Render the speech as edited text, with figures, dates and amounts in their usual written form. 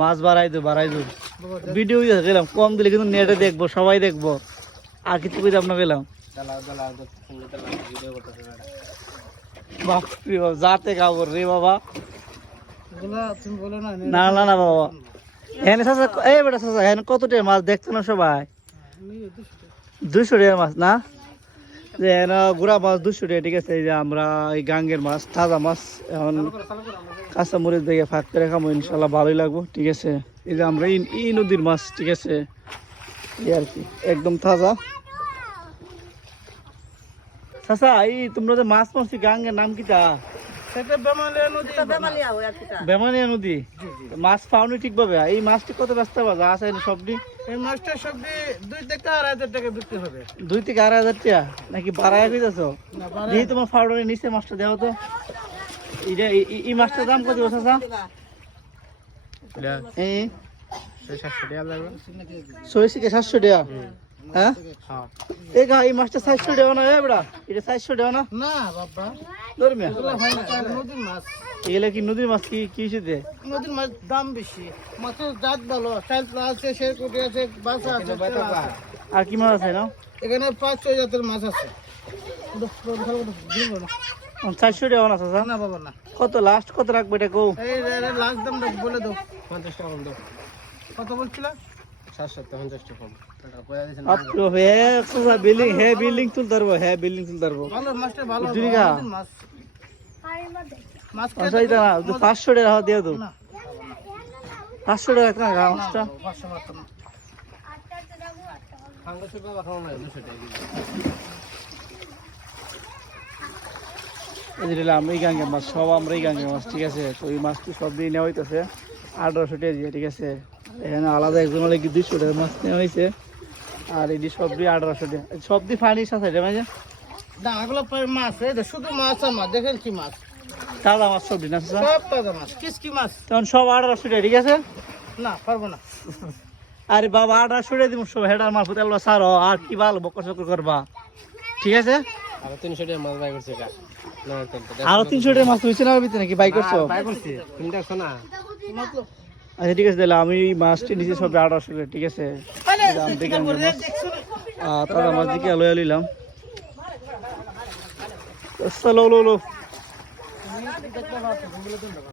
মাছ বাড়াই দো ভিডিও গেলাম কম দিলে কিন্তু নেটে দেখবো সবাই দেখবো আর কিছু বুঝে আপনার গেলাম যাতে খাবো রে বাবা না না না বাবা এখানে এই বেটা এখানে কত টাকা মাছ দেখছো না সবাই 200 টাকা মাছ না যে গুড়া মাছ 200 টাকা ঠিক আছে এই যে আমরা এই গাঙ্গের মাছ তাজা মাছ এখন কাঁচা মরিচ দেখে ফাঁক করে খাবো ইনশাল্লাহ ভালোই লাগবো ঠিক আছে এই যে আমরা এই নদীর মাছ ঠিক আছে এই আর কি একদম তাজা চাচা এই তোমরা যে মাছ মারছি গাঙ্গের নাম কিটা বেমানিয়া নদী মাছ পাওনি ঠিক ভাবে এই মাছটি কত ব্যস্ত বাজা আছে সবটি এই মাছটা সবজি 2 থেকে 2,500 টাকা বিক্রি হবে 2 থেকে 2,500 টাকা নাকি বাড়ায় কইতাছো এই তোমার ফাউডারের নিচে মাছটা দাও তো এই মাছটার দাম কত চাচা এই 700 টাকা লাগবে 600 থেকে 700 টাকা হ্যাঁ এই মাছটা 400 টাকা না এবড়া এটা 400 টাকা না না বাবা ধরমিয়া নদীর মাছ এগুলা কি নদীর মাছ কি হিসেবে নদীর মাছ দাম বেশি মাছের জাত ভালো স্টাইল আছে শেরকুটি আছে বাসা আছে আর কি মাছ আছে না এখানে 5-6 জাতের মাছ আছে 400 টাকা না চাচা না বাবা না কত লাস্ট কত রাখবে এটা কও এই লাস্ট দাম বলে দাও 50 টাকা দাও কত বলছিল 750 টাকা আপলো হে চাচা বিল্ডিং তুল ধরবো বিল্ডিং তুল ধরবো ভালো মাছটা ভালো জুরিগা মাছ মাছ আচ্ছা এটা 500 টাকা দিয়ে দাও 500 টাকা একটা মাছটা 500 মাত্র না খাঙ্গাসে বাবা খাওয়া না 200 টাকা এই যে আমরা এই গাঙ্গের মাছ সব আমরা এই গাঙ্গের মাছ ঠিক আছে তো এই মাছটি সব দিয়ে নেওয়া হইতেছে 1800 টাকা দিয়ে ঠিক আছে এখানে আলাদা একজন লাগে 200 টাকা মাছ নেওয়া হয়েছে আর এটি সব দিয়ে 1800 টাকা সব দিয়ে ফানিস আছে রে ভাই না এগুলো মাছ এটা শুধু মাছ আর মাছ দেখেন কি মাছ তাজা মাছ সব দিন আছে সব তাজা মাছ কি মাছ তখন সব 1800 টাকা ঠিক আছে না পারবো না আরে বাবা 1800 টাকা দিব সব হেডার মাছ ফুটাল সার আর কি ভালো বকর চকর করবা ঠিক আছে আর 300 টাকা মাছ বাই করছে এটা না আরো 300 টাকা মাছ হইছে না ভিতরে নাকি বাই করছো বাই করছি তুমি দেখছো না আচ্ছা ঠিক আছে তাহলে আমি মাছটি নিচে সব 1800 টাকা ঠিক আছে দাম দেখে তাজা মাছ দিকে লয়ে নিলাম চলো